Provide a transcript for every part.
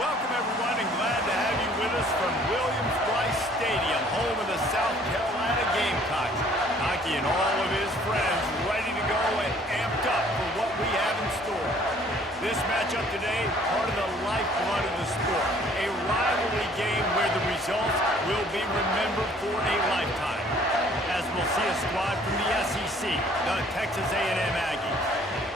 Welcome, everyone, and glad to have you with us from Williams-Brice Stadium, home of the South Carolina Gamecocks. Hockey and all of his friends ready to go and amped up for what we have in store. This matchup today, part of the lifeblood of the sport, a rivalry game where the results will be remembered for a lifetime. As we'll see a squad from the SEC, the Texas A&M Aggies,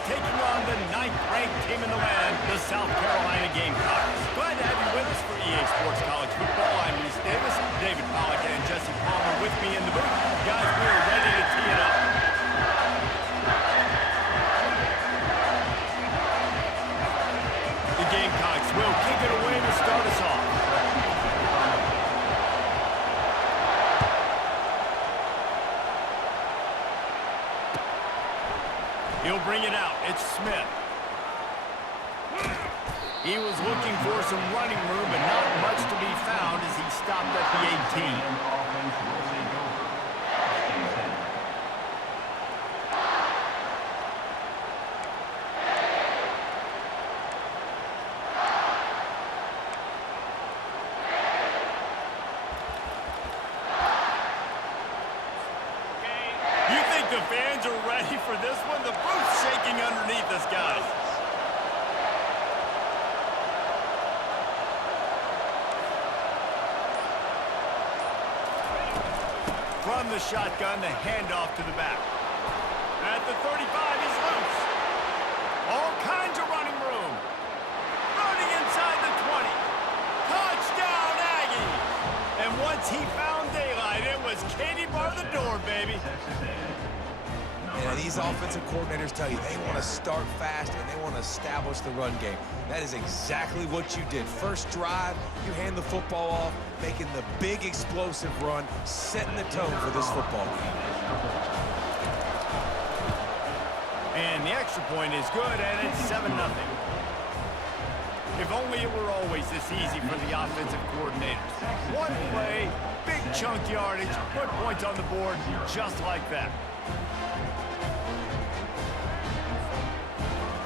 taking on the 9th-ranked team in the land, the South Carolina Gamecocks. Glad to have you with us for EA Sports College Football. I'm Reese Davis, David Pollack, and Jesse Palmer with me in the booth. Guys, we are ready to tee it up. The Gamecocks will kick it away to start us off. He'll bring it out. It's Smith. He was looking for some running room, but not much to be found as he stopped at the 18. You think the fans are ready for this one? The booth's shaking underneath us, guys. From the shotgun, the handoff to the back. At the 35, he's loose. All kinds of running room. Running inside the 20. Touchdown, Aggies! And once he found daylight, it was Katie bar the door, baby. Yeah, these offensive coordinators tell you they want to start fast and they want to establish the run game. That is exactly what you did. First drive, you hand the football off, making the big explosive run, setting the tone for this football game. And the extra point is good, and it's 7-0. If only it were always this easy for the offensive coordinators. One play, big chunk yardage, put points on the board just like that.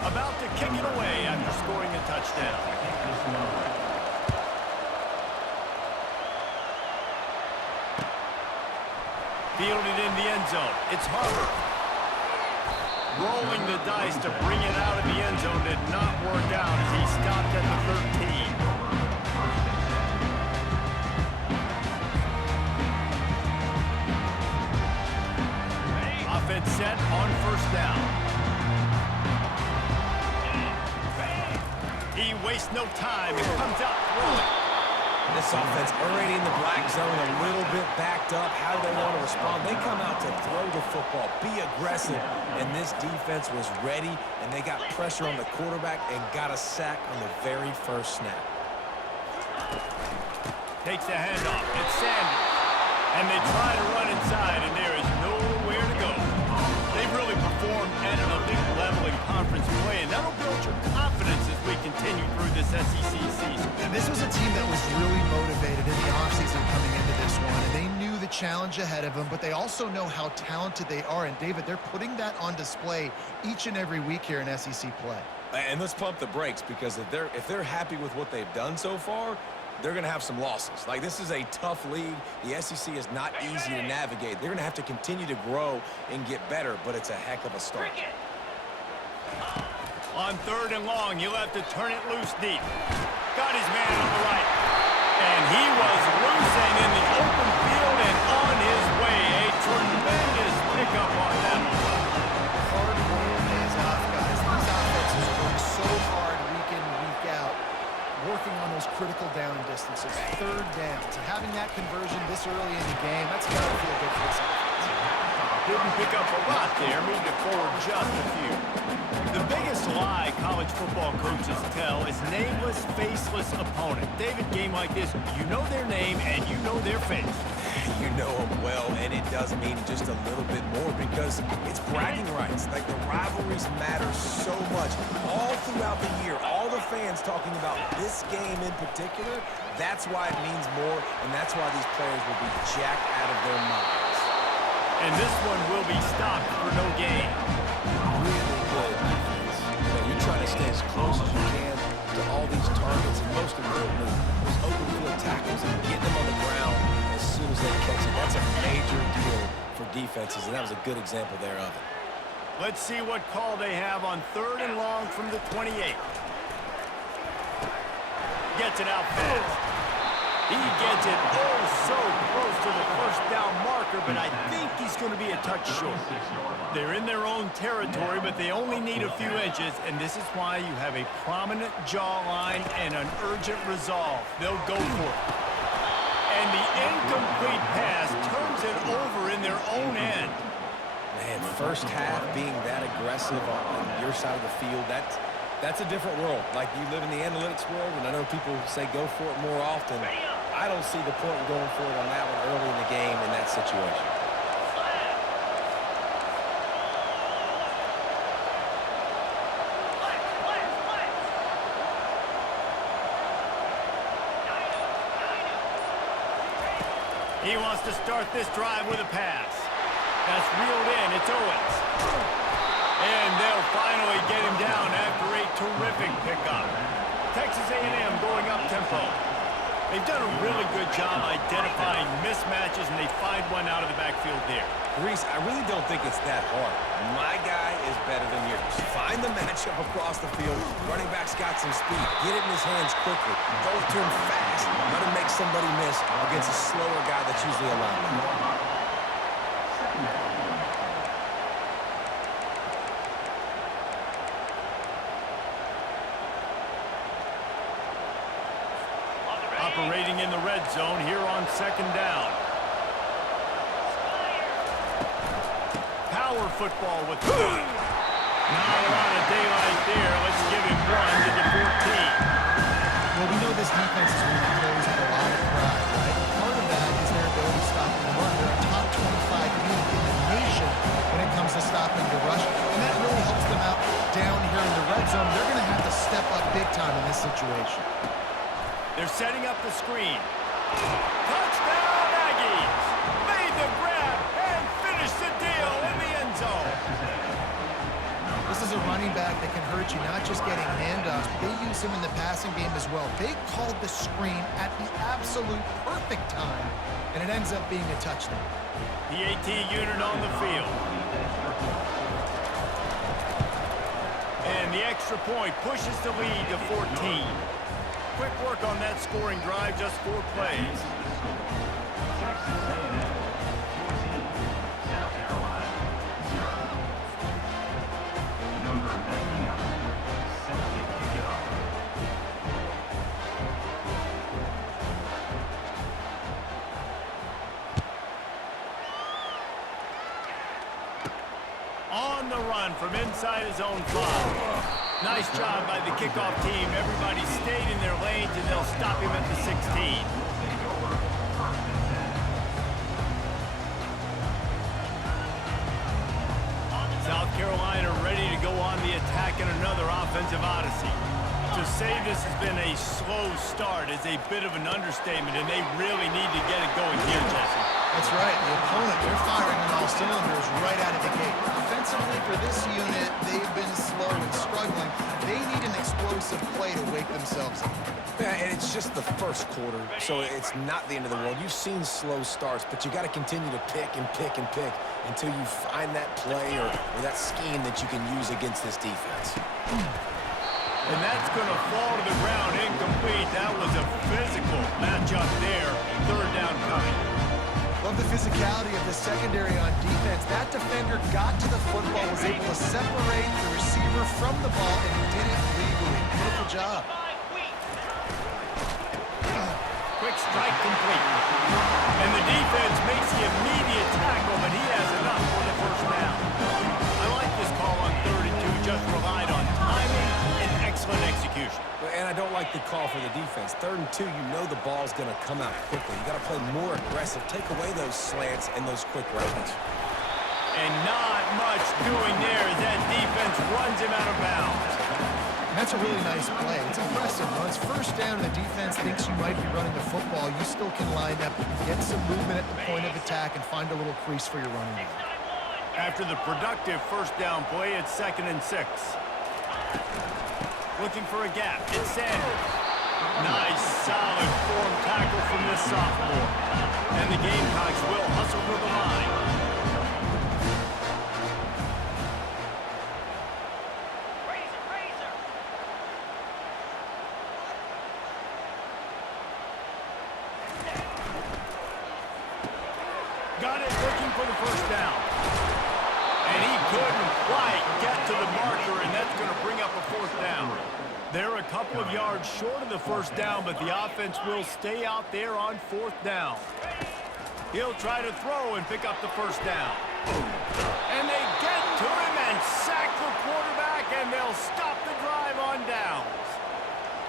About to kick it away after scoring a touchdown. Fielded in the end zone. It's Harvard. Rolling the dice to bring it out of the end zone did not work out as he stopped at the 13. Offense set on first down. He wastes no time and comes out throwing. This offense already in the black zone, a little bit backed up. How do they want to respond? They come out to throw the football, be aggressive, and this defense was ready, and they got pressure on the quarterback and got a sack on the very first snap. Takes the handoff. It's Sanders. And they try to run inside, and there is nowhere to go. They've really performed at an elite level in conference play, and that'll build your confidence as we continue through this SEC season. And this was a team that was really motivated in the offseason coming into this one, and they knew the challenge ahead of them, but they also know how talented they are. And, David, they're putting that on display each and every week here in SEC play. And let's pump the brakes, because if they're happy with what they've done so far, they're going to have some losses. Like, this is a tough league. The SEC is not easy to navigate. They're going to have to continue to grow and get better, but it's a heck of a start. On 3rd and long, he'll have to turn it loose deep. Got his man on the right. And he was loose and in the open field and on his way. A tremendous pickup on that. Hard work pays off, guys. These offenses work so hard week in and week out, working on those critical down distances, 3rd downs. And having that conversion this early in the game, that's got to feel good for this offense. Didn't pick up a lot there, moved it forward just a few. The biggest lie college football coaches tell is nameless, faceless opponent. David, game like this, you know their name and you know their face. You know them well, and it does mean just a little bit more because it's bragging rights. Like, the rivalries matter so much all throughout the year. All the fans talking about this game in particular, that's why it means more, and that's why these players will be jacked out of their minds. And this one will be stopped for no gain. Really good defense. You're trying to stay as close as you can to all these targets, and most importantly, that was a good example there of it. Let's see what call they have on 3rd and long from the 28. Gets it out fast. He gets it so close to the first down marker, but I think he's going to be a touch short. They're in their own territory, but they only need a few inches, and this is why you have a prominent jawline and an urgent resolve. They'll go for it. And the incomplete pass turns it over in their own end. Man, first half being that aggressive on your side of the field, that's a different world. Like, you live in the analytics world, and I know people say go for it more often. I don't see the point in going for it on that one early in the game in that situation. He wants to start this drive with a pass. That's reeled in. It's Owens. And they'll finally get him down after a terrific pickup. Texas A&M going up-tempo. They've done a really good job identifying mismatches, and they find one out of the backfield there. Reese, I really don't think it's that hard. My guy is better than yours. Find the matchup across the field. Running back's got some speed. Get it in his hands quickly. Go to him fast. Let him make somebody miss against a slower guy that's usually a linebacker. Operating in the red zone here on 2nd down. Power football with not a lot of daylight there. Let's give him 1 to the 14. Well, we know this defense is one that plays with a lot of pride, right? Part of that is their ability to stop the run. They're a top 25 unit in the nation when it comes to stopping the rush, and that really helps them out down here in the red zone. They're going to have to step up big time in this situation. They're setting up the screen. Touchdown, Aggies! Made the grab and finished the deal in the end zone. This is a running back that can hurt you, not just getting handoffs, but they use him in the passing game as well. They called the screen at the absolute perfect time, and it ends up being a touchdown. PAT unit on the field. And the extra point pushes the lead to 14. Quick work on that scoring drive, just 4 plays. On the run from inside his own 5. Nice job by the kickoff team. Everybody stayed in their lanes, and they'll stop him at the 16. South Carolina ready to go on the attack in another offensive odyssey. To say this has been a slow start is a bit of an understatement, and they really need to get it going here, Jesse. That's right. The opponent, they're firing on all cylinders right out of the gate. Offensively, for this unit, they've been slow and struggling. They need an explosive play to wake themselves up. Yeah, and it's just the first quarter, so it's not the end of the world. You've seen slow starts, but you got to continue to pick and pick and pick until you find that play or that scheme that you can use against this defense. And that's going to fall to the ground incomplete. That was a physical matchup there. 3rd down coming. Love the physicality of the secondary on defense. That defender got to the football, was able to separate the receiver from the ball, and he did it legally. Beautiful job. Quick strike complete. And the defense makes the immediate tackle, but he has enough for the 1st down. I like this call on 3rd and 2. Just relied on timing and excellent execution. And I don't like the call for the defense. 3rd and 2, you know the ball's going to come out quickly. You got to play more aggressive. Take away those slants and those quick routes. And not much doing there as that defense runs him out of bounds. And that's a really nice play. It's impressive. When it's 1st down and the defense thinks you might be running the football, you still can line up, get some movement at the point of attack, and find a little crease for your running back. After the productive 1st down play, it's 2nd and 6. Looking for a gap. It's Sanders. Nice, solid form tackle from this sophomore. And the Gamecocks will hustle for the line. the first down. And he couldn't quite get to the marker, and that's going to bring up a fourth down. They're a couple of yards short of the first down, but the offense will stay out there on fourth down. He'll try to throw and pick up the first down. And they get to him and sack the quarterback, and they'll stop the drive on downs.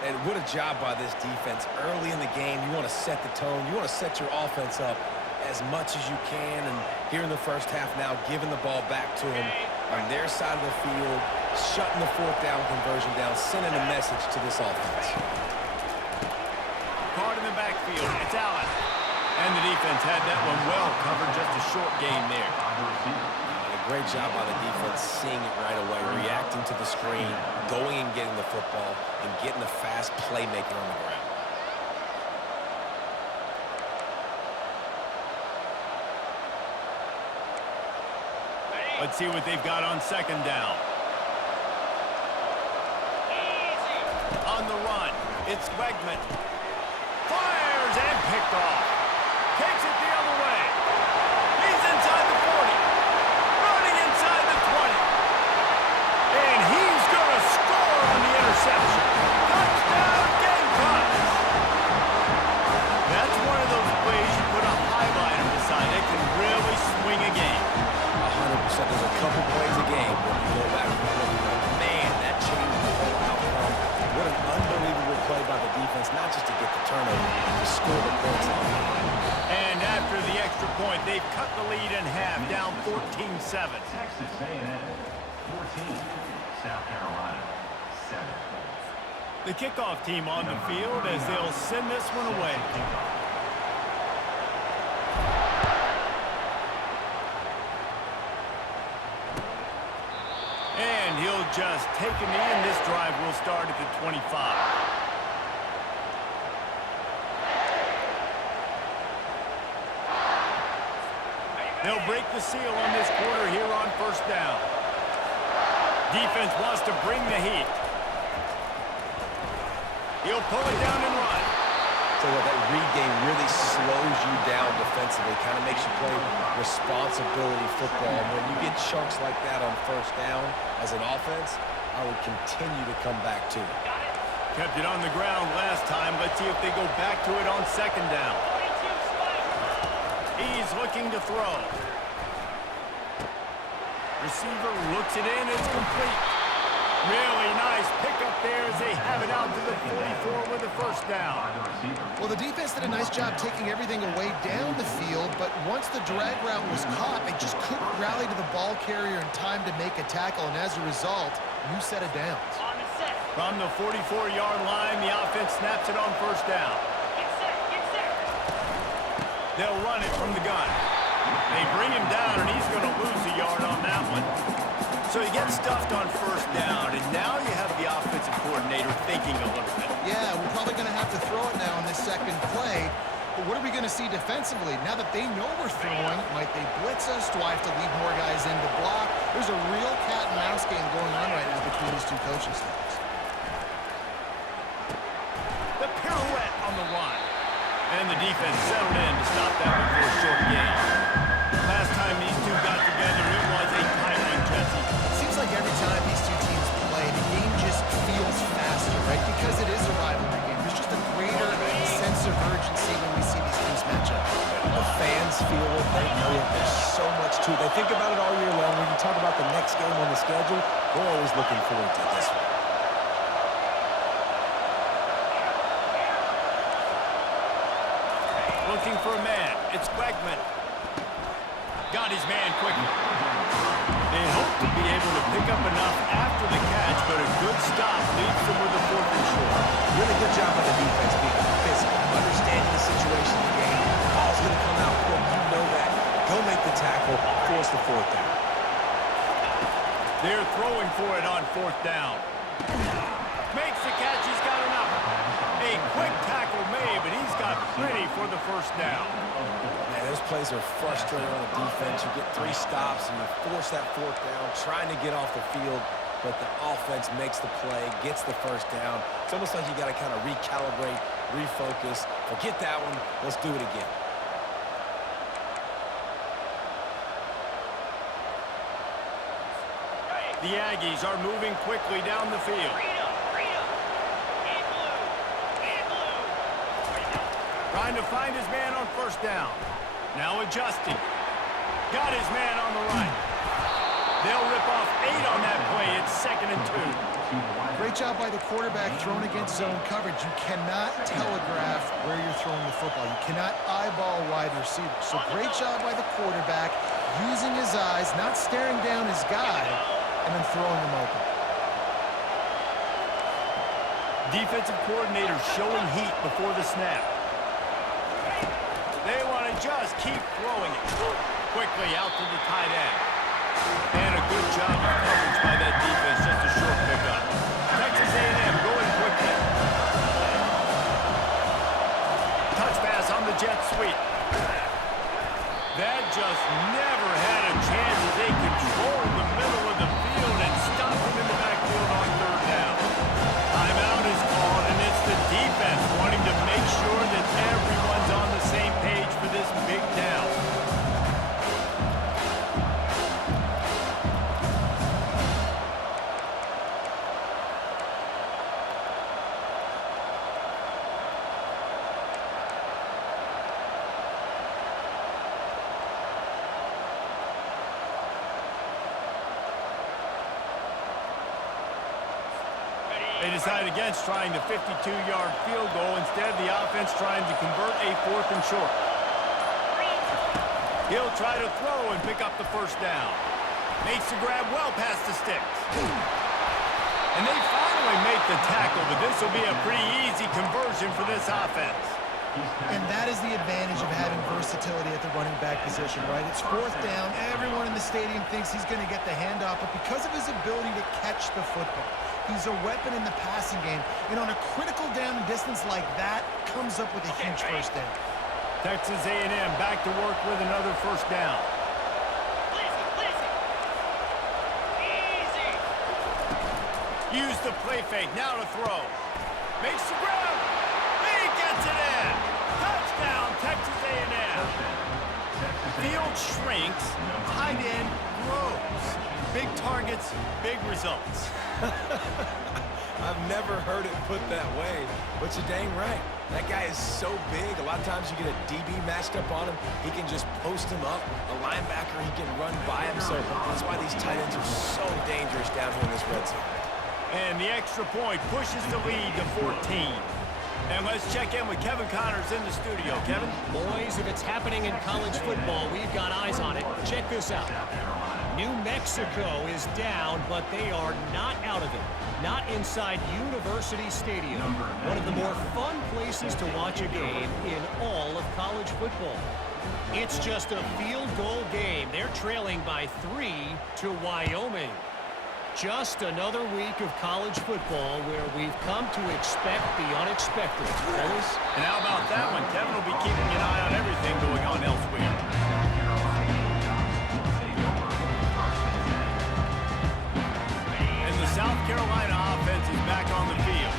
And what a job by this defense. Early in the game, you want to set the tone. You want to set your offense up as much as you can. And here in the first half now, giving the ball back to them on their side of the field, shutting the fourth down conversion down, sending a message to this offense. Card in the backfield. It's Allen. And the defense had that one well covered, just a short gain there. A great job by the defense, seeing it right away, reacting to the screen, going and getting the football, and getting the fast playmaker on the ground. Let's see what they've got on second down. On the run, it's Wegman. Fires and picked off. Takes it the other way. He's inside the 40. Running inside the 20. And he's going to score on the interception. Touchdown, Gamecocks! That's one of those plays you put a highlighter beside. It can really swing a game. 100%. There's a couple plays a game when you go back and look and go, man, that changed the whole outcome. What an unbelievable play by the defense, not just to get the turnover, to score the points on it. And after the extra point, they've cut the lead in half, down 14-7. Texas A&M 14, South Carolina 7. The kickoff team on the field as they'll send this one away. And he'll just take a knee, and this drive will start at the 25. They'll break the seal on this quarter here on first down. Defense wants to bring the heat. He'll pull it down and run. So that read game really slows you down defensively, kind of makes you play responsibility football. And when you get chunks like that on first down as an offense, I would continue to come back to it. Kept it on the ground last time. Let's see if they go back to it on second down. He's looking to throw. Receiver looks it in. It's complete. Really nice pickup there as they have it out to the 44 with the first down. Well, the defense did a nice job taking everything away down the field, but once the drag route was caught, they just couldn't rally to the ball carrier in time to make a tackle, and as a result, new set of downs. From the 44-yard line, the offense snaps it on first down. They'll run it from the gun. They bring him down, and he's going to lose a yard on that one. So he gets stuffed on first down, and now you have the offensive coordinator thinking a little bit. Yeah, we're probably going to have to throw it now on this second play. But what are we going to see defensively? Now that they know we're throwing, might they blitz us? Do I have to leave more guys in to block? There's a real cat and mouse game going on right now between these two coaching staffs. The pirouette on the run. And the defense settled in to stop that one for a short gain. Last time these two got together, it was a tight one, Jesse. It seems like every time these two teams play, the game just feels faster, right? Because it is a rivalry game. There's just a greater sense of urgency when we see these teams match up. The fans feel it. They know it. There's so much to it. They think about it all year long. When you talk about the next game on the schedule, we're always looking forward to this one. Looking for a man. It's Wegman. Got his man quickly. They hope to be able to pick up enough after the catch, but a good stop leads them with a fourth and short. Really good job by the defense being physical, understanding the situation in the game. Ball's going to come out quick. You know that. Go make the tackle, force the fourth down. They're throwing for it on fourth down. Makes the catch. He's got enough. A quick tackle made, but he's got plenty for the first down. Man, those plays are frustrating on the defense. You get 3 stops and you force that fourth down, trying to get off the field, but the offense makes the play, gets the first down. It's almost like you got to kind of recalibrate, refocus. Forget that one. Let's do it again. The Aggies are moving quickly down the field. Trying to find his man on first down. Now adjusting. Got his man on the right. They'll rip off 8 on that play. It's 2nd and 2. Great job by the quarterback thrown against zone coverage. You cannot telegraph where you're throwing the football. You cannot eyeball wide receiver. So great job by the quarterback using his eyes, not staring down his guy, and then throwing him open. Defensive coordinator showing heat before the snap. They want to just keep throwing it. Quickly out to the tight end. And a good job of coverage by that defense. Just a short pickup. Texas A&M going quickly. Touch pass on the jet sweep. That just never had a chance as they controlled the middle of the field and stopped him in the backfield on 3rd down. Timeout is called, and it's the defense wanting to make sure that everyone's on the same page for this big down. They decide against trying the 52-yard field goal. Instead, the offense trying to convert a 4th and short. He'll try to throw and pick up the first down. Makes the grab well past the sticks. And they finally make the tackle, but this will be a pretty easy conversion for this offense. And that is the advantage of having versatility at the running back position, right? It's 4th down. Everyone in the stadium thinks he's going to get the handoff, but because of his ability to catch the football, he's a weapon in the passing game. And on a critical down and distance like that, comes up with a huge first down. Texas A&M back to work with another first down. Use the play fake. Now to throw. Makes the grab. He gets it in. Touchdown, Texas A&M. Field shrinks. Tight end grows. Big targets, big results. I've never heard it put that way, but you're dang right. That guy is so big. A lot of times you get a DB matched up on him. He can just post him up. A linebacker, he can run by him. So that's why these tight ends are so dangerous down here in this red zone. And the extra point pushes the lead to 14. And let's check in with Kevin Connors in the studio. Kevin? Boys, if it's happening in college football, we've got eyes on it. Check this out. New Mexico is down, but they are not out of it. Not inside University Stadium, one of the more fun places to watch a game in all of college football. It's just a field goal game. They're trailing by 3 to Wyoming. Just another week of college football where we've come to expect the unexpected. Fellas? And how about that one? Kevin will be keeping an eye on everything going on elsewhere. And the South Carolina offense is back on the field.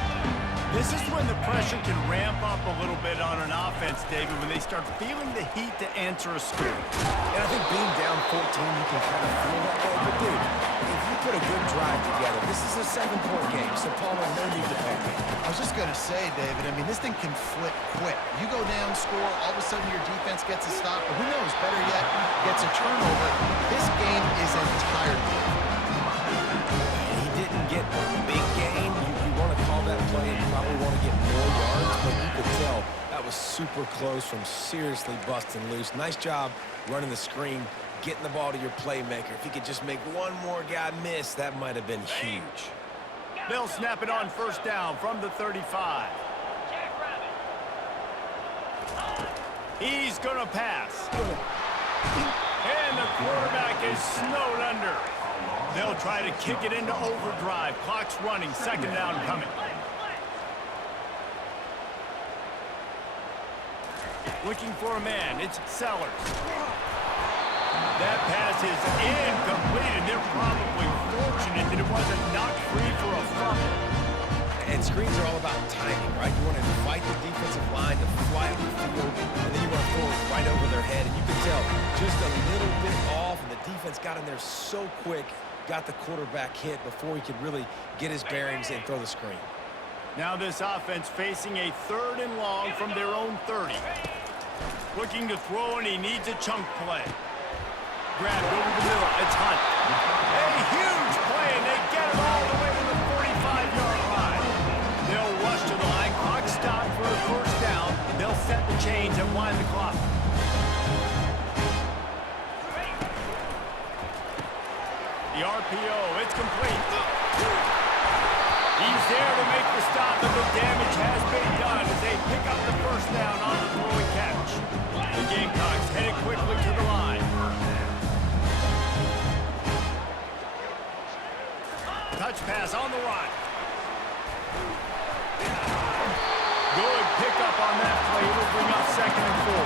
This is when the pressure can ramp up a little bit on an offense, David, when they start feeling the heat to answer a score. And I think being down 14, you can kind of feel that way. But, dude, if you put a good drive together, this is a 7-point game, so Palmer, no need to panic. I was just going to say, David, I mean, this thing can flip quick. You go down, score, all of a sudden your defense gets a stop, or who knows, better yet, gets a turnover. This game is entirely different. He didn't get a big gain. You want to call that play and probably want to get more yards, but you could tell that was super close from seriously busting loose. Nice job running the screen, getting the ball to your playmaker. If he could just make one more guy miss, that might have been huge. They'll snap it on first down from the 35. He's going to pass. And the quarterback is snowed under. They'll try to kick it into overdrive. Clock's running. 2nd down coming. Looking for a man. It's Sellers. That pass is incomplete, and they're probably fortunate that it wasn't knocked free for a fumble. And screens are all about timing, right? You want to invite the defensive line to fly up the field, and then you want to throw it right over their head. And you can tell just a little bit off, and the defense got in there so quick got the quarterback hit before he could really get his bearings and throw the screen. Now this offense facing a 3rd and long from their own 30. Looking to throw, and he needs a chunk play. Grabbed over the middle. It's Hunt. A huge play, and they get it all the way to the 45-yard line. They'll rush to the line. Clock stopped for a 1st down. They'll set the chains and wind the clock. The RPO, it's complete. He's there to make the stop, but the damage has been done as they pick up the 1st down on the throw and catch. The Gamecocks headed quickly to the line. Touch pass on the run. Good pickup on that play. It'll bring up 2nd and 4.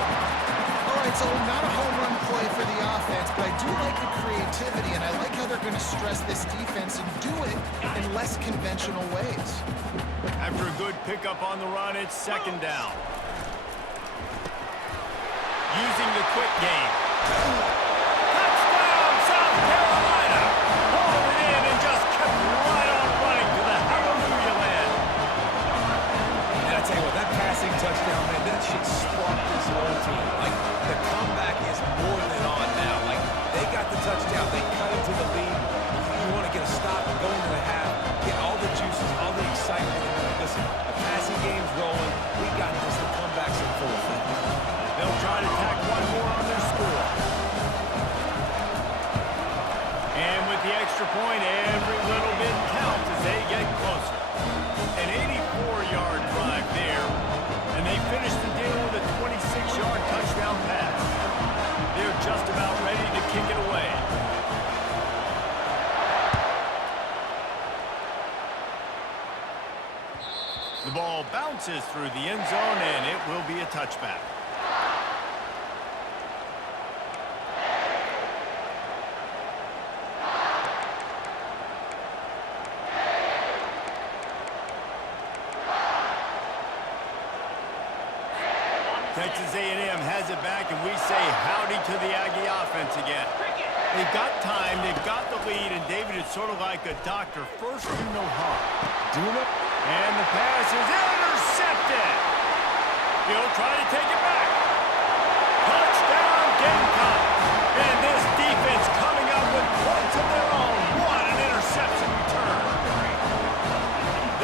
All right, so not a home run play for the offense, but I do like the creativity, and I like how they're going to stress this defense and do it in less conventional ways. After a good pickup on the run, it's 2nd down. Using the quick game. Touchdown, South Carolina! Hauled it in and just kept right on running to the hallelujah land. And I tell you what, that passing touchdown, man, that should spark this whole team. Like, the comeback is more than on now. Like, they got the touchdown, they cut into the lead. You want to get a stop and go into the half, get all the juices, all the excitement. And listen, the passing game's rolling. We got this. The comeback's in full effect. They'll try to tack one more on their score. And with the extra point, every little bit counts as they get closer. An 84-yard drive there, and they finish the deal with a 26-yard touchdown pass. They're just about ready to kick it away. The ball bounces through the end zone, and it will be a touchback. Texas A&M has it back, and we say howdy to the Aggie offense again. They've got time, they've got the lead, and David is sort of like a doctor. First do no harm. Do it. And the pass is intercepted. He'll try to take it back. Touchdown, Gamecocks. And this defense coming up with points of their own. What an interception return.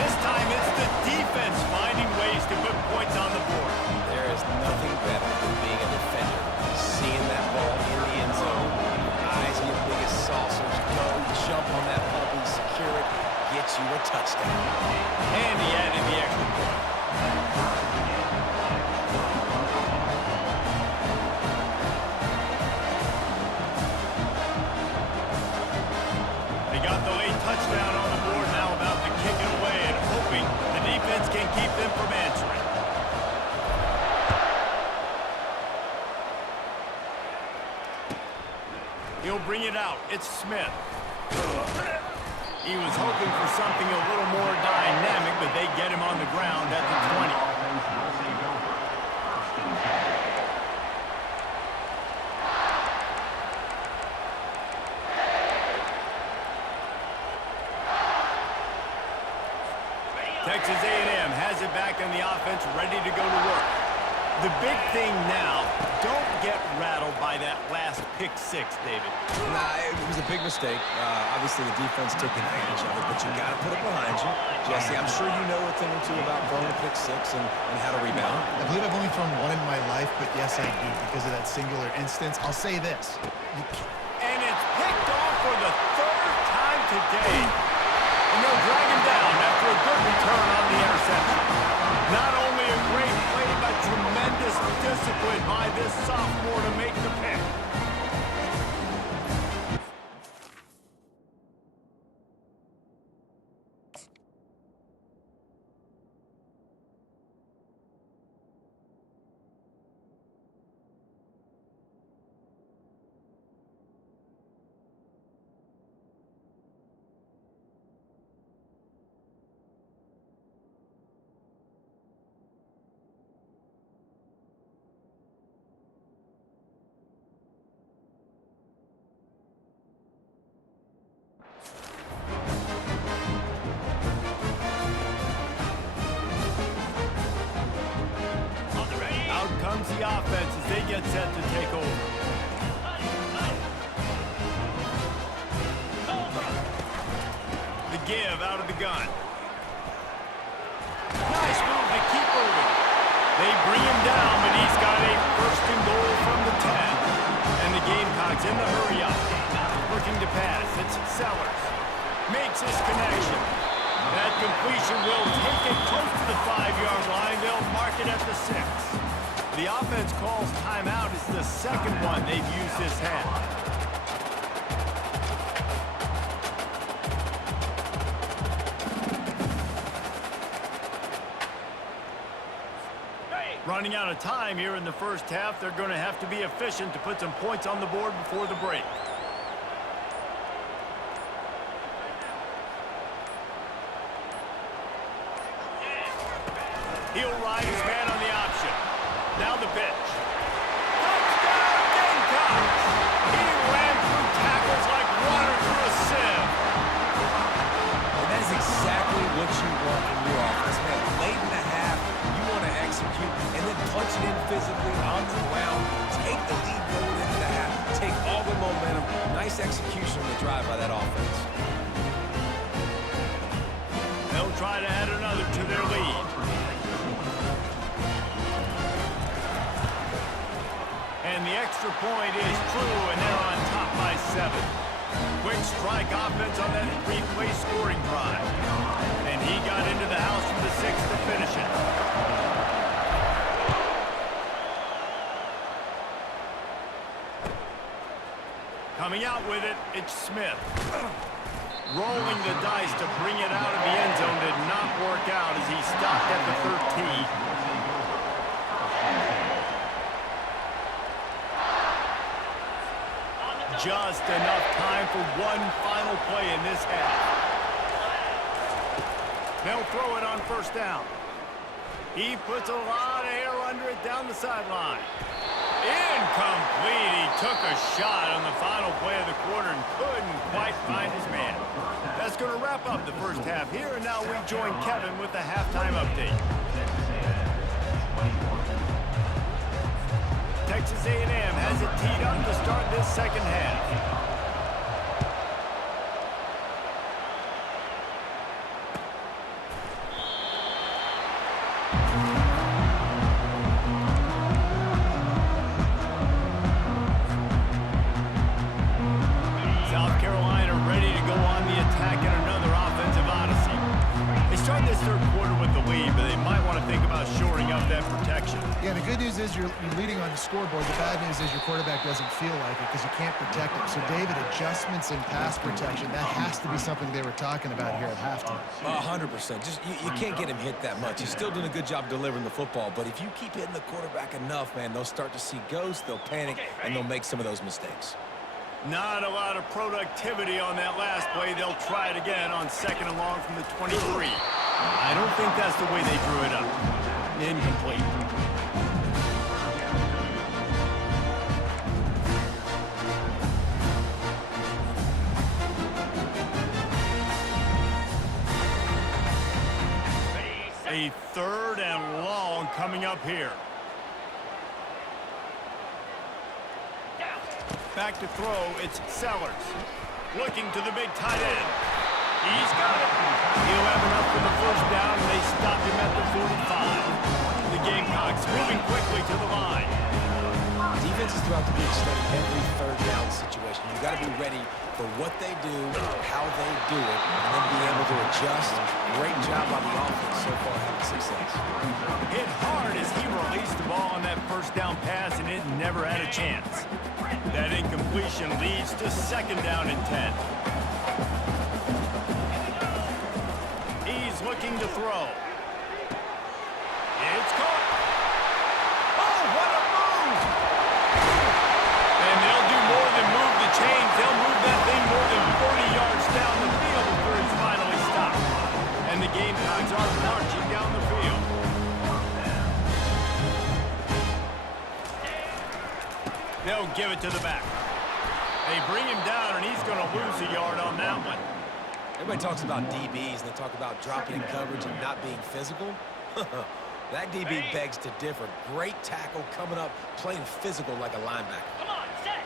This time it's the defense finding ways to put points on the board. There is nothing better than being a defender. Seeing that ball in the end zone, your eyes are your biggest saucers. Go, jump on that puppy, secure it, get you a touchdown. And he added the extra point. They got the late touchdown on the board, now about to kick it away and hoping the defense can keep them from answering. He'll bring it out. It's Smith. He was hoping for something a little more dynamic, but they get him on the ground at the 20. Texas A&M has it back in the offense, ready to go to work. The big thing now, don't get rattled by that last pick six, David. Nah, it was a big mistake. Obviously, the defense took advantage of it, but you got to put it behind you. Jesse, I'm sure you know a thing or two about throwing a pick six and how to rebound. I believe I've only thrown one in my life, but yes, I do, because of that singular instance. I'll say this. And it's picked off for the 3rd time today. And they'll drag him down after a good return on the interception. Not only a great play, but tremendous discipline by this sophomore to make the pick. the offense as they get set to take over. The give out of the gun. Nice move to keep moving. They bring him down, but he's got a first and goal from the 10. And the Gamecocks in the hurry up. Looking to pass. It's Sellers. Makes his connection. That completion will take it close to the 5-yard line. They'll mark it at the 6. The offense calls timeout. It's the second one they've used this half. Running out of time here in the first half. They're going to have to be efficient to put some points on the board before the break. He'll ride his man on the option. Now the pitch. Touchdown, Gamecocks! He ran through tackles like water through a sieve. And that's exactly what you want from your offense, man. Late in the half, you want to execute and then punch it in physically on the ground. Take the lead going into the half. Take all the momentum. Nice execution on the drive by that offense. They'll try to add another to their lead. And the extra point is true, and they're on top by 7. Quick strike offense on that 3-play scoring drive. And he got into the house from the 6 to finish it. Coming out with it, it's Smith. Rolling the dice to bring it out of the end zone did not work out as he stopped at the 13. Just enough time for one final play in this half. They'll throw it on first down. He puts a lot of air under it down the sideline. Incomplete. He took a shot on the final play of the quarter and couldn't quite find his man. That's going to wrap up the first half here, and now we join Kevin with the halftime update. Texas A&M has it teed up to start this second half. South Carolina ready to go on the attack in another offensive odyssey. They start this third quarter with the lead, but they might want to think about shoring up that protection. Yeah, the good news is you're leading on the scoreboard. The bad news is your quarterback doesn't feel like it because you can't protect him. So, David, adjustments in pass protection, that has to be something they were talking about here at halftime. 100%. Just you can't get him hit that much. He's still doing a good job delivering the football, but if you keep hitting the quarterback enough, man, they'll start to see ghosts, they'll panic, and they'll make some of those mistakes. Not a lot of productivity on that last play. They'll try it again on second and long from the 23. I don't think that's the way they drew it up. Incomplete. A third and long coming up here. Back to throw, it's Sellers. Looking to the big tight end. He's got it. He'll have enough for the first down, and they stop him at the 45. The Gamecocks moving quickly to the line. Defenses throughout the league study every third down situation. You got to be ready for what they do, how they do it, and then be able to adjust. Great job by the offense so far having success. Hit hard as he released the ball on that first down pass, and it never had a chance. That incompletion leads to second down and 10. He's looking to throw. It's caught. Oh, what a move! And they'll do more than move the chains. They'll move that thing more than 40 yards down the field before it's finally stopped. And the Gamecocks are marching down the field. They'll give it to the back. They bring him down, and he's going to lose a yard on that one. Everybody talks about DBs, and they talk about dropping in coverage and not being physical. That DB begs to differ. Great tackle coming up, playing physical like a linebacker. Come on, set.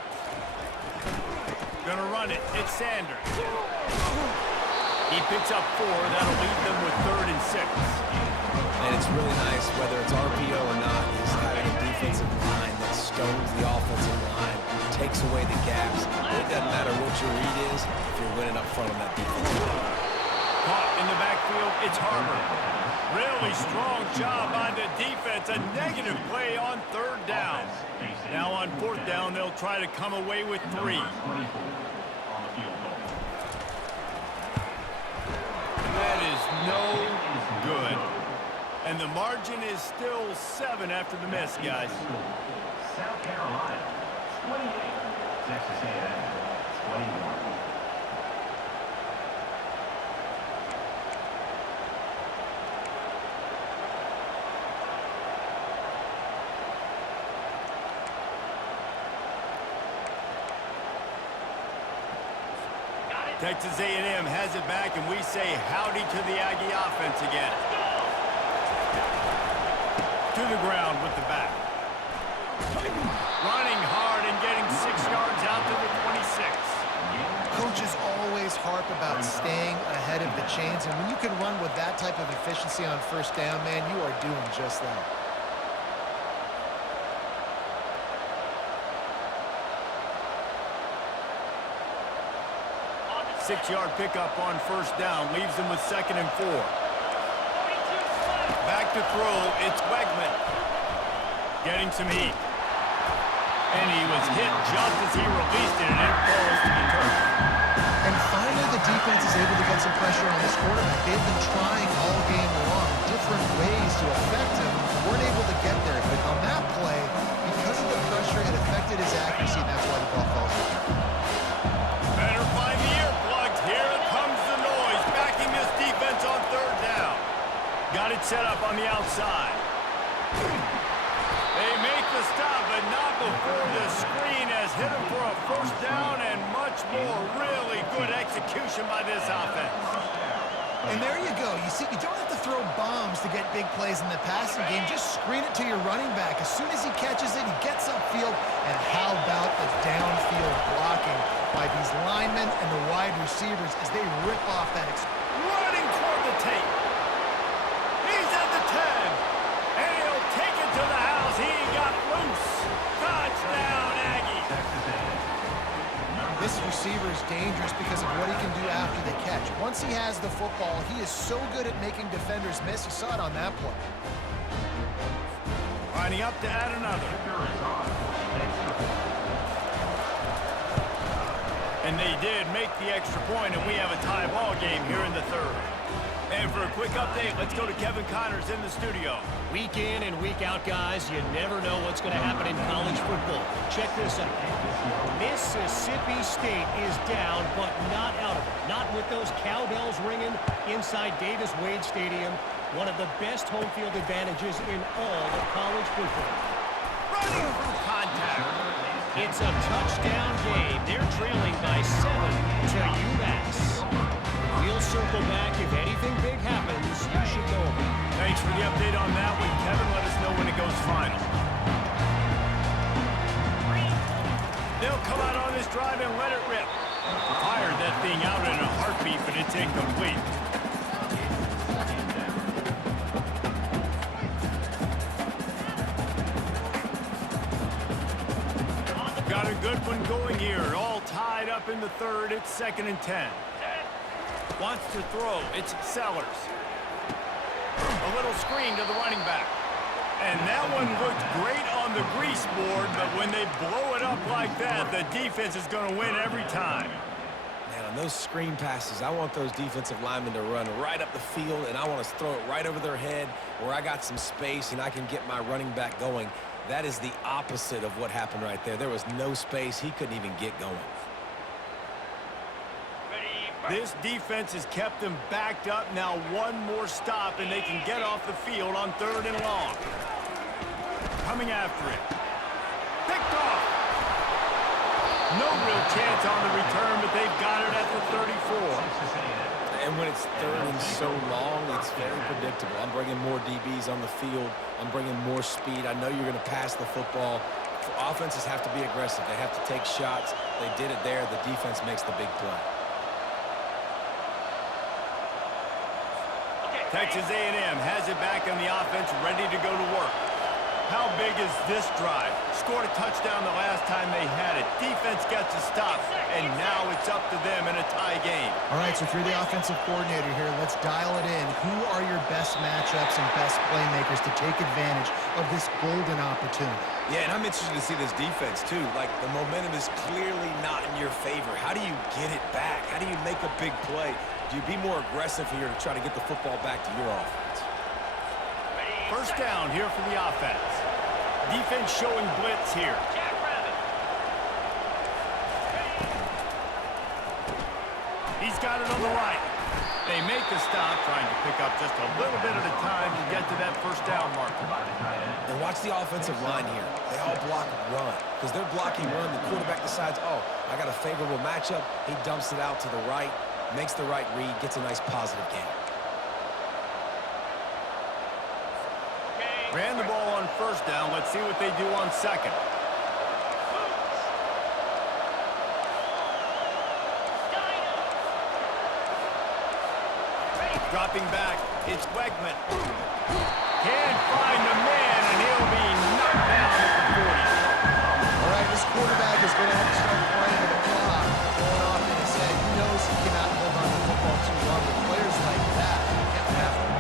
Gonna run it. It's Sanders. He picks up 4. That'll leave them with 3rd and 6. And it's really nice, whether it's RPO or not, is having a defensive line that stones the offensive line, takes away the gaps. It doesn't matter what your read is if you're winning up front on that defensive line. Caught in the backfield, it's Harvard. Really strong job by the defense. A negative play on 3rd down. Now on 4th down, they'll try to come away with 3. That is no good. And the margin is still 7 after the miss, guys. South Carolina, 28. Texas A&M, 21. Texas A&M has it back, and we say howdy to the Aggie offense again. To the ground with the back. Running hard and getting 6 yards out to the 26. Coaches always harp about staying ahead of the chains, and when you can run with that type of efficiency on 1st down, man, you are doing just that. Six-yard pickup on 1st down leaves them with 2nd and 4. Back to throw, it's Wegman. Getting some heat. And he was hit just as he released it, and it falls to the turf. And finally, the defense is able to get some pressure on this quarterback. They've been trying all game long, different ways to affect him. Weren't able to get there, but on that play, because of the pressure, it affected his accuracy, and that's why the ball falls out. Better find the earplugs. Here comes the noise, backing this defense on 3rd down. Got it set up on the outside. They make the stop, but not before the screen has hit him for a 1st down and much more. Really good execution by this offense. And there you go. You see, you don't have to throw bombs to get big plays in the passing game. Just screen it to your running back. As soon as he catches it, he gets upfield. And how about the downfield blocking by these linemen and the wide receivers as they rip off that. Running toward the tape. He's at the 10. And he'll take it to the house. He got loose. Touchdown, Aggie. This receiver is dangerous because of what he can do after the catch. Once he has the football, he is so good at making defenders miss. You saw it on that play. Lining up to add another. And they did make the extra point, and we have a tie ball game here in the 3rd. And for a quick update, let's go to Kevin Connors in the studio. Week in and week out, guys, you never know what's going to happen in college football. Check this out. Mississippi State is down, but not out of it. Not with those cowbells ringing inside Davis-Wade Stadium, one of the best home field advantages in all of college football. Running through contact. It's a touchdown game. They're trailing by 7 to UMass. We'll circle back. If anything big happens, you should know about it. Thanks for the update on that one, Kevin. Let us know when it goes final. They'll come out on this drive and let it rip. Fired that thing out in a heartbeat, but it's incomplete. Got a good one going here. All tied up in the 3rd. It's 2nd and 10. Wants to throw. It's Sellers. A little screen to the running back. And that one looked great on the grease board, but when they blow it up like that, the defense is going to win every time. Man, on those screen passes, I want those defensive linemen to run right up the field, and I want to throw it right over their head where I got some space and I can get my running back going. That is the opposite of what happened right there. There was no space. He couldn't even get going. This defense has kept them backed up. Now one more stop, and they can get off the field on 3rd and long. Coming after it. Picked off. No real chance on the return, but they've got it at the 34. And when it's third and so long, it's very predictable. I'm bringing more DBs on the field. I'm bringing more speed. I know you're going to pass the football. Offenses have to be aggressive. They have to take shots. They did it there. The defense makes the big play. Texas A&M has it back on the offense, ready to go to work. How big is this drive? Scored a touchdown the last time they had it. Defense gets a stop, and now it's up to them in a tie game. All right, so if you're the offensive coordinator here, let's dial it in. Who are your best matchups and best playmakers to take advantage of this golden opportunity? Yeah, and I'm interested to see this defense, too. Like, the momentum is clearly not in your favor. How do you get it back? How do you make a big play? Do you be more aggressive here to try to get the football back to your offense? First down here for the offense. Defense showing blitz here. He's got it on the right. They make the stop, trying to pick up just a little bit at a time to get to that first down marker. And watch the offensive line here. They all block run. Because they're blocking run, the quarterback decides, oh, I got a favorable matchup. He dumps it out to the right, makes the right read, gets a nice positive gain. Ran the ball on first down. Let's see what they do on second. Dropping back, it's Wegman. Can't find the man, and he'll be knocked down at the 40. All right, this quarterback is going to have to start playing with the clock going off in his head. He knows he cannot hold on to the football too long. With players like that, you can't have them.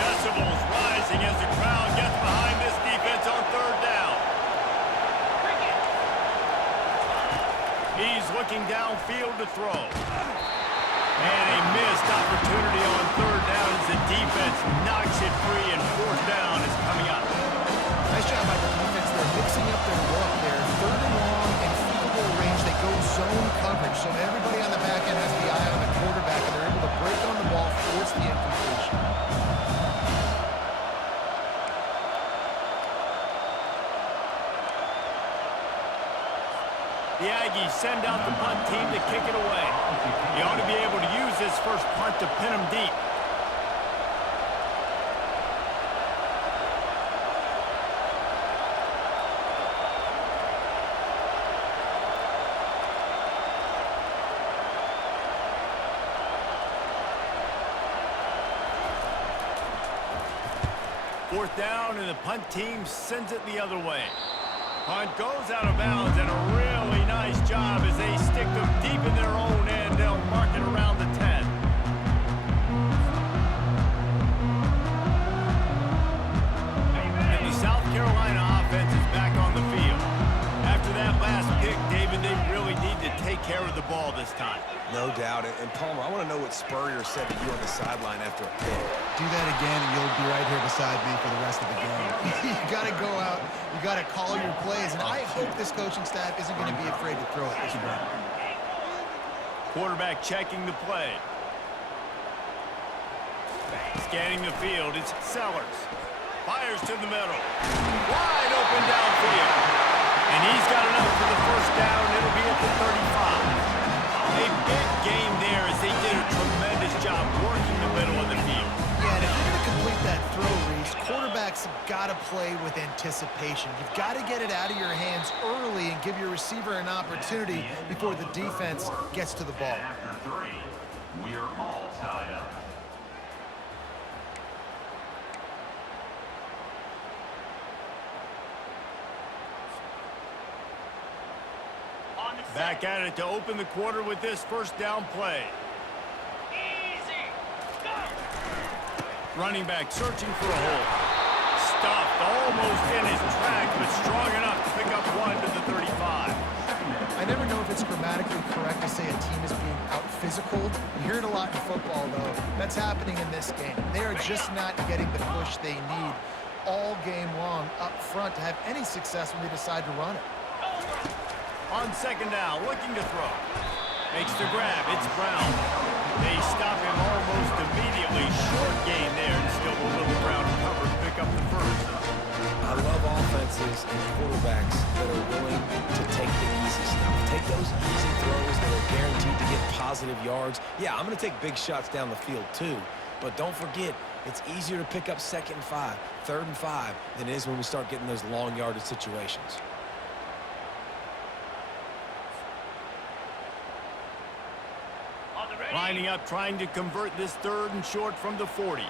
Decibels rising as the crowd gets behind this defense on third down. He's looking downfield to throw. And a missed opportunity on third down as the defense knocks it free, and fourth down is coming up. Nice job by the defense. They're mixing up their look there. Third and long and field goal range. They go zone coverage. So everybody on the back end has the eye on the quarterback, and they're able to break on the ball, force the incompletion. The Aggies send out the punt team to kick it away. He ought to be able to use this first punt to pin him deep. Fourth down, and the punt team sends it the other way. Punt goes out of bounds, and a really nice job as they stick them deep in their own end. They'll mark it around the 10. And the South Carolina offense is back on the field. After that last pick, David, they really need to take care of the ball this time. No doubt. And Palmer, I want to know what Spurrier said to you on the sideline after a pick. Do that again, and you'll be right here beside me for the rest of the game. You got to go out. You got to call your plays, and I hope this coaching staff isn't going to be afraid to throw it this way. Quarterback checking the play. Scanning the field, it's Sellers. Fires to the middle. Wide open downfield. And he's got enough for the first down. It'll be at the 35. A big game there as they did a tremendous job working the middle of the field. Yeah, and if you're going to complete that throw, Reese, quarterbacks have got to play with anticipation. You've got to get it out of your hands early and give your receiver an opportunity before the defense gets to the ball. After three, we're all tied up. Back at it to open the quarter with this first down play. Running back searching for a hole. Stuffed almost in his track, but strong enough to pick up one to the 35. I never know if it's grammatically correct to say a team is being out-physicaled. You hear it a lot in football, though. That's happening in this game. They are just not getting the push they need all game long up front to have any success when they decide to run it. On second down, looking to throw. Makes the grab, it's Brown. They stop him almost immediately. Short gain there, and still a little ground cover to pick up the first. I love offenses and quarterbacks that are willing to take the easy stuff. Take those easy throws that are yards. Yeah, I'm going to take big shots down the field too. But don't forget, it's easier to pick up 2nd and 5, 3rd and 5 than it is when we start getting those long yardage situations. Lining up, trying to convert this 3rd and short from the 40.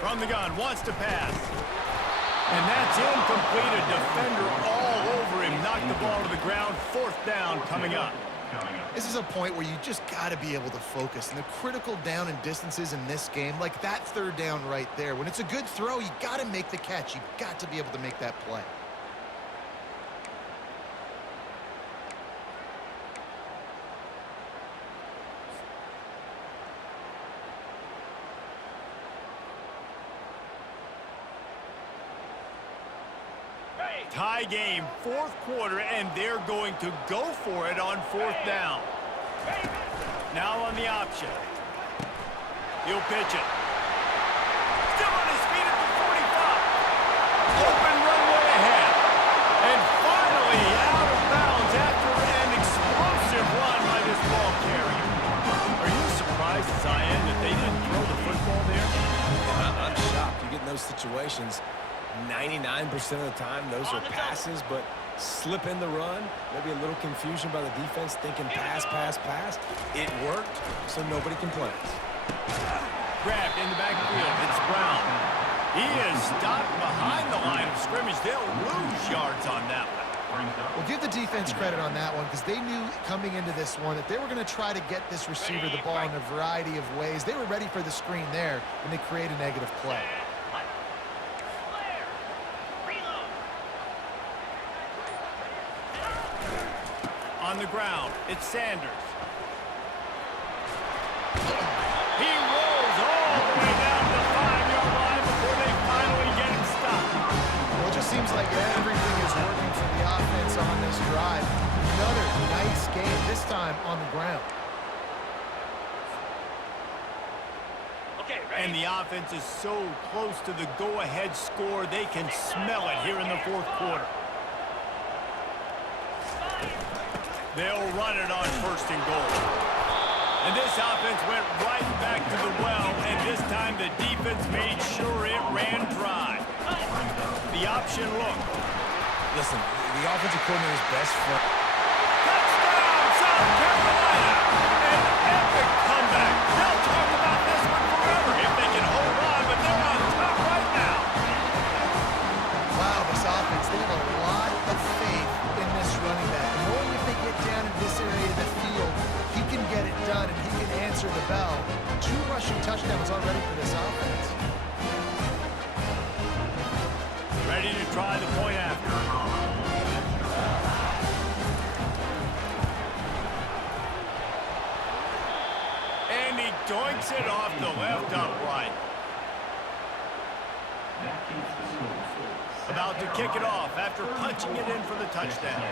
From the gun, wants to pass. And that's incomplete. A defender all over him. Knocked the ball to the ground. 4th down coming up. This is a point where you just got to be able to focus. And the critical down and distances in this game, like that 3rd down right there, when it's a good throw, you got to make the catch. You've got to be able to make that play. Tie game, 4th quarter, and they're going to go for it on 4th down. Now on the option. He'll pitch it. Still on his feet at the 45. Open runway ahead. And finally out of bounds after an explosive run by this ball carrier. Are you surprised as I am that they didn't throw the football there? I'm shocked. You get in those situations, 99% of the time, those are passes, but slip in the run, maybe a little confusion by the defense thinking pass, pass, pass. It worked, so nobody complains. Grabbed in the backfield. It's Brown. He is stopped behind the line of scrimmage. They'll lose yards on that one. Well, give the defense credit on that one because they knew coming into this one that they were going to try to get this receiver the ball in a variety of ways. They were ready for the screen there, and they create a negative play. On the ground, it's Sanders. He rolls all the way down to the 5-yard line before they finally get him stopped. Well, it just seems like everything is working for the offense on this drive. Another nice game, this time on the ground. And the offense is so close to the go-ahead score, they can smell it here in the 4th quarter. They'll run it on 1st and goal. And this offense went right back to the well, and this time the defense made sure it ran dry. The option look. Listen, the offensive coordinator's best friend. Touchdown, South Carolina! An epic comeback. They'll talk about this one forever if they can hold on, but they're on top right now. Wow, this offense, they have a lot of faith in this running back. Knowing if they get down in this area of the field, he can get it done and he can answer the bell. 2 rushing touchdowns already for this offense. Ready to try the point after. And he doinks it off the left upright. About to kick it off after punching it in for the touchdown.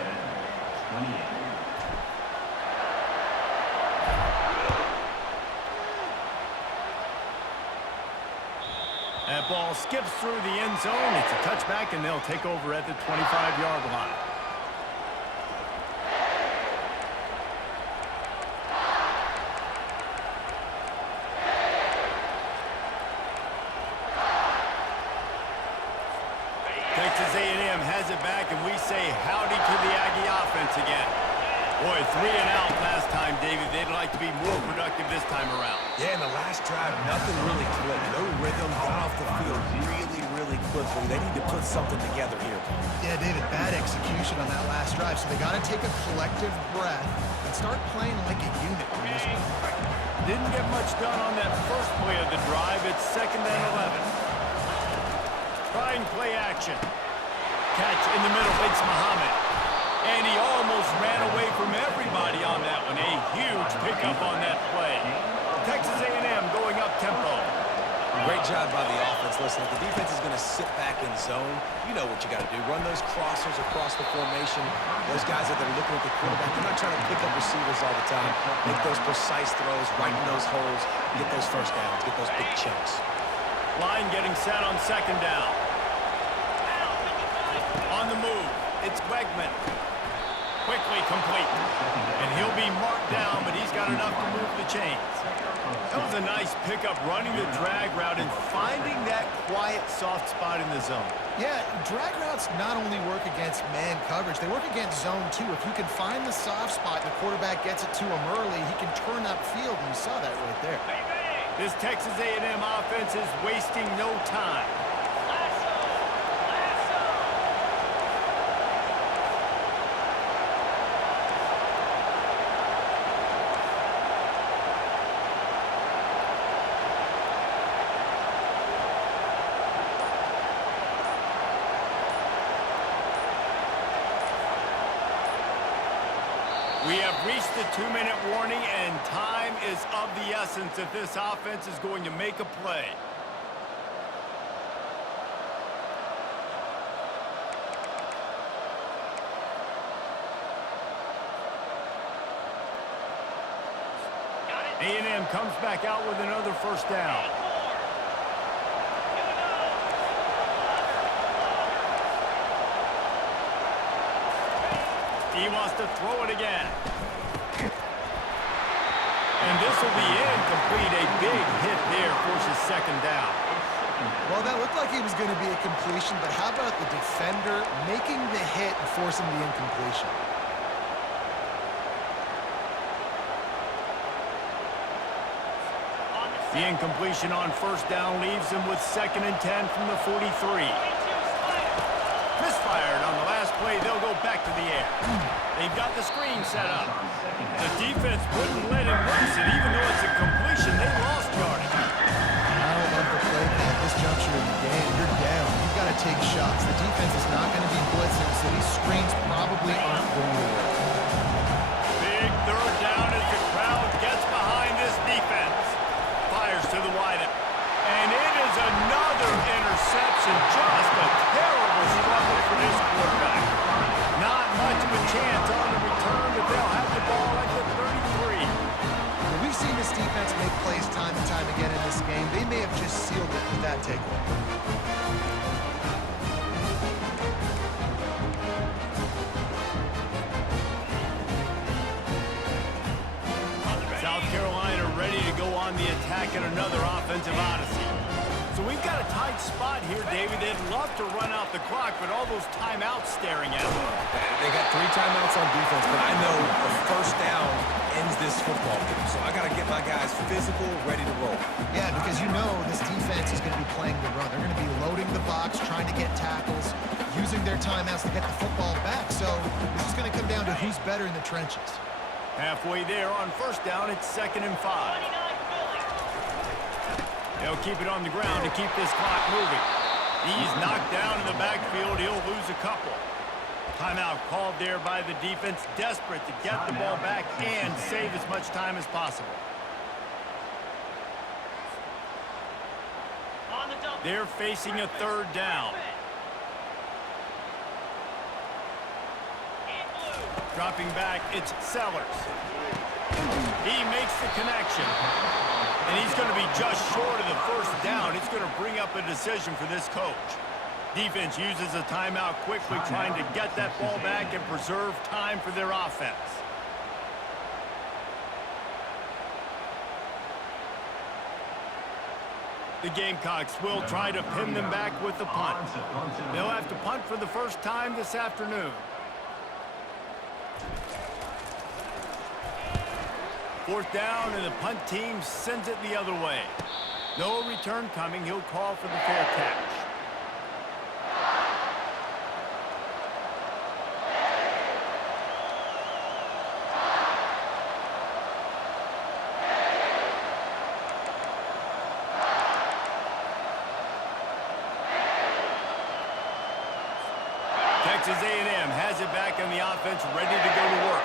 That ball skips through the end zone. It's a touchback, and they'll take over at the 25-yard line. Texas A&M has it back, and we say howdy to the Aggie offense again. Boy, 3 and out last time, David. They'd like to be more productive this time around. Yeah, in the last drive, nothing really clicked. No rhythm, got off the field really quickly. They need to put something together here. Yeah, David, bad execution on that last drive, so they got to take a collective breath and start playing like a unit on this one. Didn't get much done on that first play of the drive. It's 2nd and 11. Trying play action. Catch in the middle. It's Muhammad. And he almost ran away from everybody on that one. A huge pickup on that play. Texas A&M going up tempo. Great job by the offense. Listen, if the defense is going to sit back in zone, you know what you got to do. Run those crossers across the formation. Those guys that are looking at the quarterback, they're not trying to pick up receivers all the time. Make those precise throws, right in those holes, get those first downs, get those big chunks. Line getting set on 2nd down. It's Wegman. Quickly complete. And he'll be marked down, but he's got enough to move the chains. That was a nice pickup, running the drag route and finding that quiet, soft spot in the zone. Yeah, drag routes not only work against man coverage, they work against zone too. If you can find the soft spot and the quarterback gets it to him early, he can turn upfield, and you saw that right there. This Texas A&M offense is wasting no time. We have reached the 2-minute warning, and time is of the essence if this offense is going to make a play. A&M comes back out with another first down. He wants to throw it again. And this will be incomplete. A big hit there forces second down. Well, that looked like it was going to be a completion, but how about the defender making the hit and forcing the incompletion? The incompletion on first down leaves him with 2nd and 10 from the 43. Misfired on the last play. They'll go back to the air. They've got the screen set up. The defense wouldn't let him race it, even though it's a completion. They lost yardage. I don't love the play at this juncture in the game. You're down. You've got to take shots. The defense is not going to be blitzing, so these screens probably aren't going to work. Big third down as the crowd gets behind this defense. Fires to the wideout. And it is another interception. Just a terrible struggle for this quarterback. Not much of a chance on the return, but they'll have the ball at the 33. Well, we've seen this defense make plays time and time again in this game. They may have just sealed it with that takeaway. South Carolina ready to go on the attack in another offensive odyssey. So we've got a tight spot here, David. They'd love to run out the clock, but all those timeouts staring at them. They got 3 timeouts on defense, but I know a first down ends this football game. So I got to get my guys physical, ready to roll. Yeah, because you know this defense is going to be playing the run. They're going to be loading the box, trying to get tackles, using their timeouts to get the football back. So this is going to come down to who's better in the trenches. Halfway there on first down, it's 2nd and 5. They'll keep it on the ground to keep this clock moving. He's knocked down in the backfield. He'll lose a couple. Timeout called there by the defense, desperate to get the ball back and save as much time as possible. They're facing a 3rd down. Dropping back, it's Sellers. He makes the connection. And he's going to be just short of the first down. It's going to bring up a decision for this coach. Defense uses a timeout quickly, trying to get that ball back and preserve time for their offense. The Gamecocks will try to pin them back with the punt. They'll have to punt for the first time this afternoon. Fourth down, and the punt team sends it the other way. No return coming. He'll call for the fair catch. Texas A&M has it back on the offense, ready to go to work.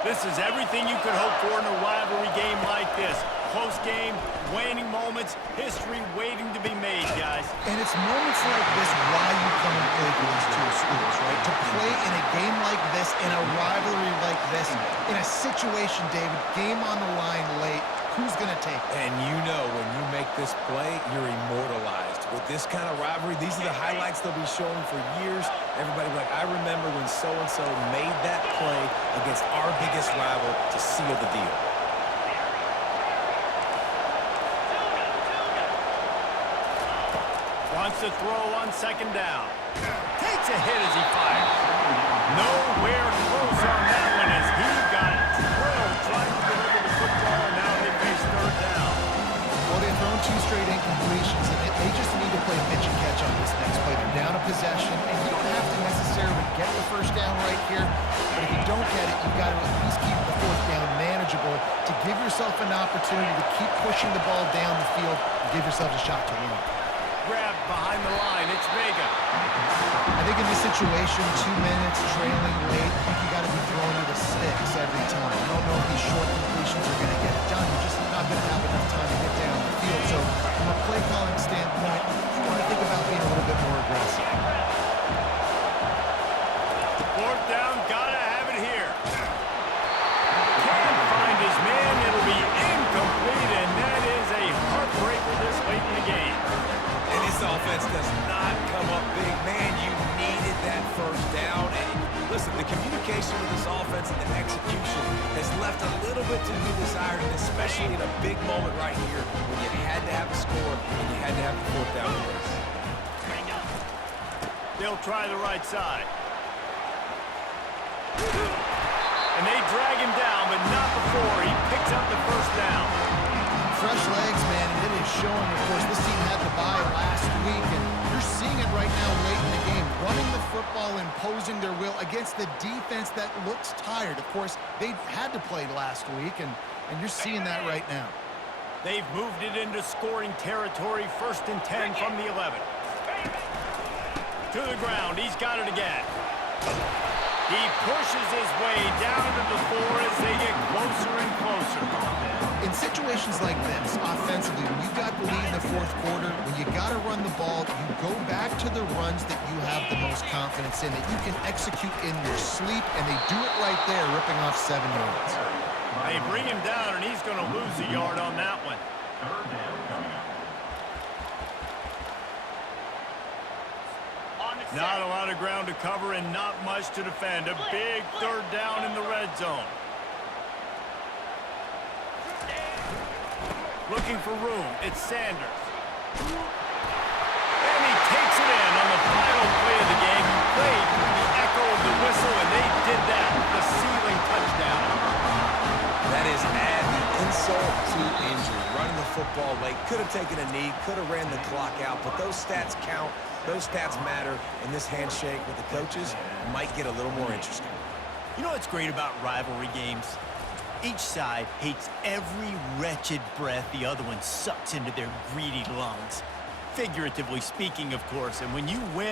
This is everything you could hope for in a rivalry game like this. Close game, waning moments, history waiting to be made, guys. And it's moments like this why you come and play for these two schools, right? To play in a game like this, in a rivalry like this, in a situation, David, game on the line late, who's going to take it? And you know when you make this play, you're immortalized. With this kind of rivalry, these are the highlights they'll be showing for years. Everybody will be like, I remember when so-and-so made that play against our biggest rival to seal the deal. Wants to throw on second down. Takes a hit as he fires. Nowhere close on that one as he got drilled trying to deliver the football, and now they face third down. Well, they've thrown 2 straight incompletions, and they just need to play pitch and catch on this next play. They're down a possession, and you don't have to necessarily get the first down right here, but if you don't get it, you've got to at least keep the fourth down manageable to give yourself an opportunity to keep pushing the ball down the field and give yourself a shot to win. Grab behind the line. It's Vega. I think in this situation, 2 minutes trailing late, you got to be throwing to the sticks every time. I don't know if these short completions are going to get it done. You're just not going to have enough time to get down the field. So from a play calling standpoint, you want to think about being a little bit more aggressive. Fourth down, gotta have it here. Can't find his man. It'll be incomplete, and that is a heartbreaker this late in the game. And this offense does not come up big. Man, you needed that first down. And listen, the communication with this offense and the execution has left a little bit to be desired, and especially in a big moment right here when you had to have a score and you had to have the fourth down place. They'll try the right side. And they drag him down, but not before he picks up the first down. Fresh legs, man, and it is showing. Of course, this team had the bye last week, and you're seeing it right now late in the game. Running the football, imposing their will against the defense that looks tired. Of course, they had to play last week, and you're seeing that right now. They've moved it into scoring territory, 1st and 10 from the 11. To the ground, he's got it again. He pushes his way down to the 4 as they get closer and closer. In situations like this, offensively, when you got the lead in the 4th quarter, when you got to run the ball, you go back to the runs that you have the most confidence in, that you can execute in your sleep, and they do it right there, ripping off 7 yards. They bring him down, and he's going to lose a yard on that one. Not a lot of ground to cover and not much to defend. A big third down in the red zone. Looking for room. It's Sanders. And he takes it in on the final play of the game. He played through the echo of the whistle, and they did that with a ceiling touchdown. That is add the insult to injury. Running the football late, could have taken a knee, could have ran the clock out, but those stats count. Those stats matter, and this handshake with the coaches might get a little more interesting. You know what's great about rivalry games? Each side hates every wretched breath the other one sucks into their greedy lungs. Figuratively speaking, of course, and when you win,